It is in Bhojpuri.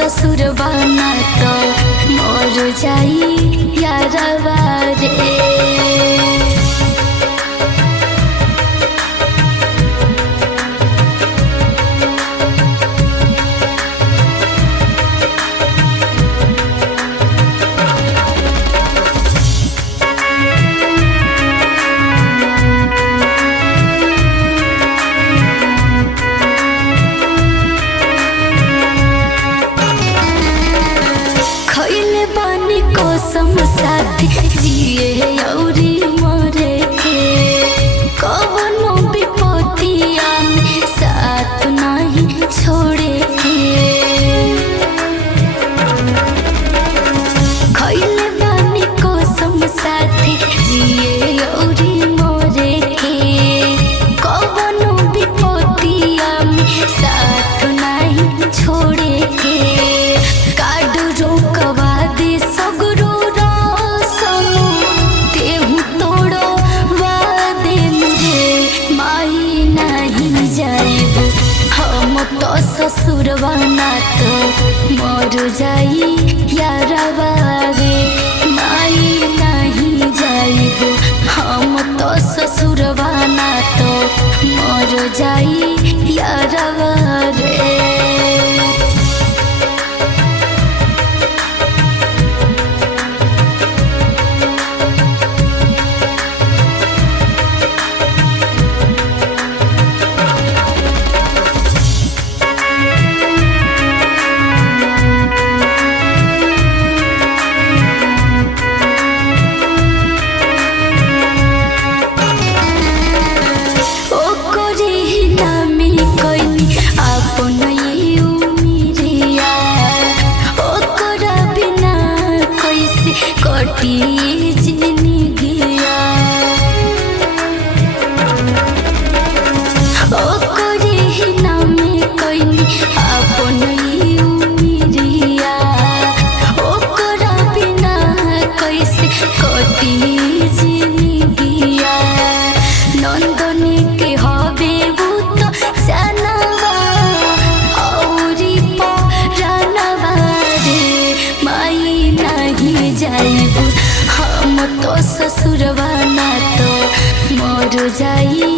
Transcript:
ससुर बना तो मोर जाई यारवा रे। कसम साथी जिए औरी मरे के कवनो विपत्तिया में साथ नहीं छोड़े के। खइले बानी कसम साथी जिए औरी मरे के कवनो विपत्तिया में साथ नहीं छोड़े के। काडू रोकवा दे तो ससुर बना तो मोर जाई यारवा रे। माई नहीं जाइबो हम तो ससुर बना तो मोर जाई यारवा रे। हम तो ससुर बना तो मोर जाई